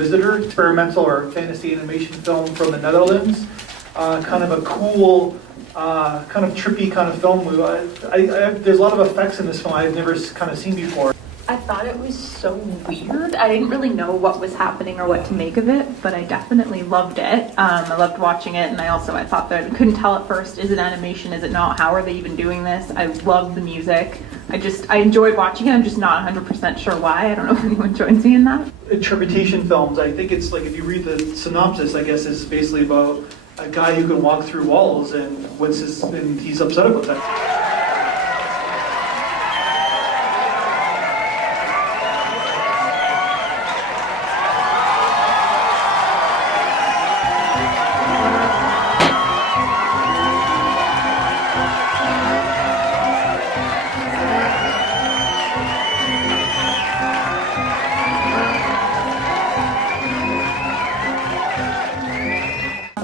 Visitor, experimental or fantasy animation film from the Netherlands. Kind of a cool, kind of trippy kind of film. There's a lot of effects in this film I've never kind of seen before. I thought it was so weird. I didn't really know what was happening or what to make of it, but I definitely loved it. I loved watching it, and I thought that I couldn't tell at first, is it animation, is it not, how are they even doing this? I love the music. I enjoyed watching it. I'm just not 100% sure why. I don't know if anyone joins me in that. Interpretation films, I think it's like, if you read the synopsis, I guess it's basically about a guy who can walk through walls, and he's upset about that.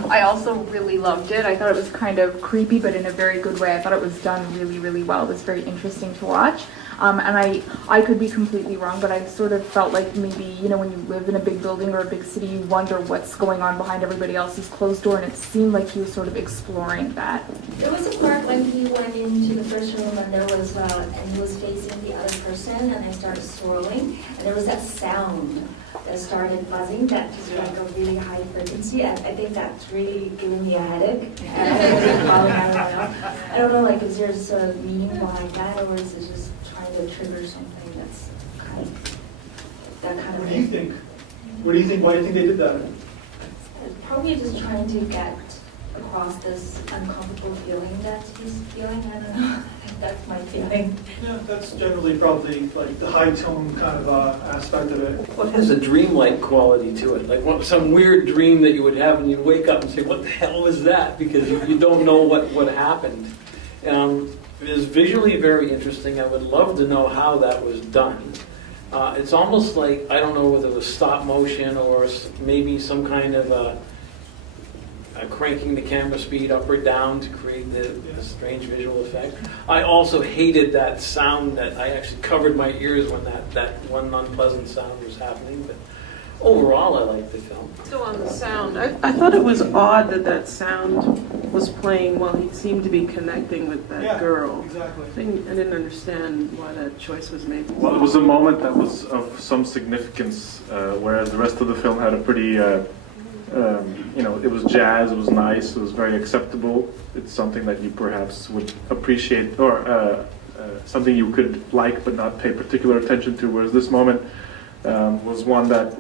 I also really loved it. I thought it was kind of creepy, but in a very good way. I thought it was done really, really well. It was very interesting to watch. And I could be completely wrong, but I sort of felt like maybe, you know, when you live in a big building or a big city, you wonder what's going on behind everybody else's closed door, and it seemed like he was sort of exploring that. There was a part when he went into the first room and there was, and he was facing the other person, and I started swirling, and there was that sound that started buzzing, that just like a really high frequency. I think that's really giving me a headache. I don't know, like, is there a meaning behind that, or is it just trying to trigger something that's kind of that kind of What do you think? What do you think? Why do you think they did that? Probably just trying to get across this uncomfortable feeling that he's feeling. I don't know. I think that's my feeling. Yeah, that's generally probably like the high tone kind of aspect of it. Well, it has a dreamlike quality to it, like some weird dream that you would have, and you wake up and say, "What the hell was that?" Because you don't know what happened. It is visually very interesting. I would love to know how that was done. It's almost like, I don't know whether it was stop motion or maybe some kind of cranking the camera speed up or down to create the strange visual effect. I also hated that sound that I actually covered my ears when that one unpleasant sound was happening. But overall, I liked the film. Still on the sound, I thought it was odd that sound was playing while he seemed to be connecting with that girl. Exactly. I didn't understand why that choice was made. Well, it was a moment that was of some significance, whereas the rest of the film had a pretty, it was jazz, it was nice, it was very acceptable. It's something that you perhaps would appreciate, or something you could like but not pay particular attention to, whereas this moment was one that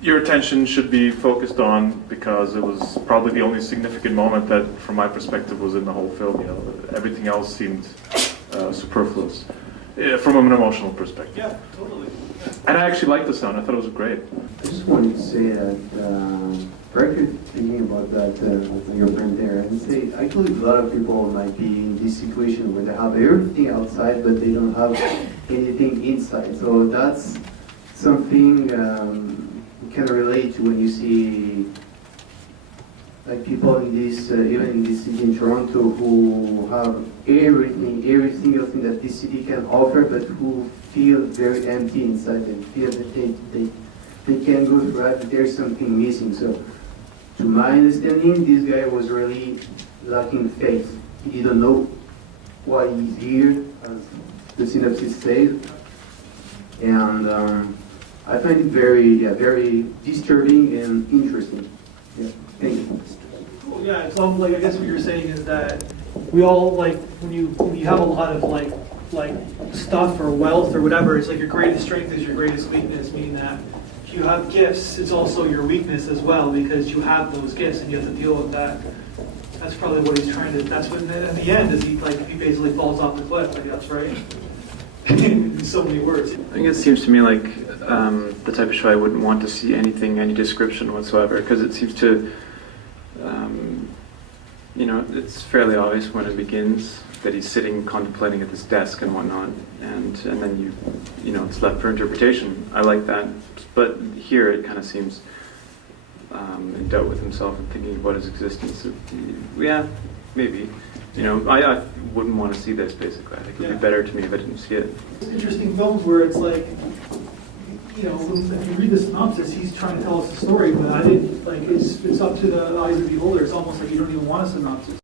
your attention should be focused on, because it was probably the only significant moment that, from my perspective, was in the whole film. Everything else seemed superfluous from an emotional perspective. Yeah, totally. Yeah. And I actually liked the sound. I thought it was great. I just wanted to say that, correctly thinking about that, your friend there, and say, I believe a lot of people might be in this situation where they have everything outside, but they don't have anything inside. So that's something you can relate to when you see like people in this, even in this city in Toronto, who have everything, every single thing that this city can offer, but who feel very empty inside and feel that they can't go through it, that there's something missing. So, to my understanding, this guy was really lacking faith. He didn't know why he's here, as the synopsis says. And I find it very disturbing and interesting. Yeah, thank you. Cool. Yeah, it's like, I guess what you're saying is that we all, like, when you have a lot of like stuff or wealth or whatever, it's like your greatest strength is your greatest weakness, meaning that if you have gifts, it's also your weakness as well, because you have those gifts and you have to deal with that. That's probably what he's trying to, that's what, in the end, is he basically falls off the cliff, I guess, right? In so many words. I think it seems to me like the type of show I wouldn't want to see any description whatsoever, because it seems to, it's fairly obvious when it begins that he's sitting contemplating at this desk and whatnot, and then it's left for interpretation. I like that, but here it kind of seems in doubt with himself and thinking about his existence. Yeah, maybe. I wouldn't want to see this, basically. I think it would be better to me if I didn't see it. Interesting films where it's like, you know, if you read the synopsis, he's trying to tell us a story, but I didn't, like, it's up to the eyes of the beholder. It's almost like you don't even want a synopsis.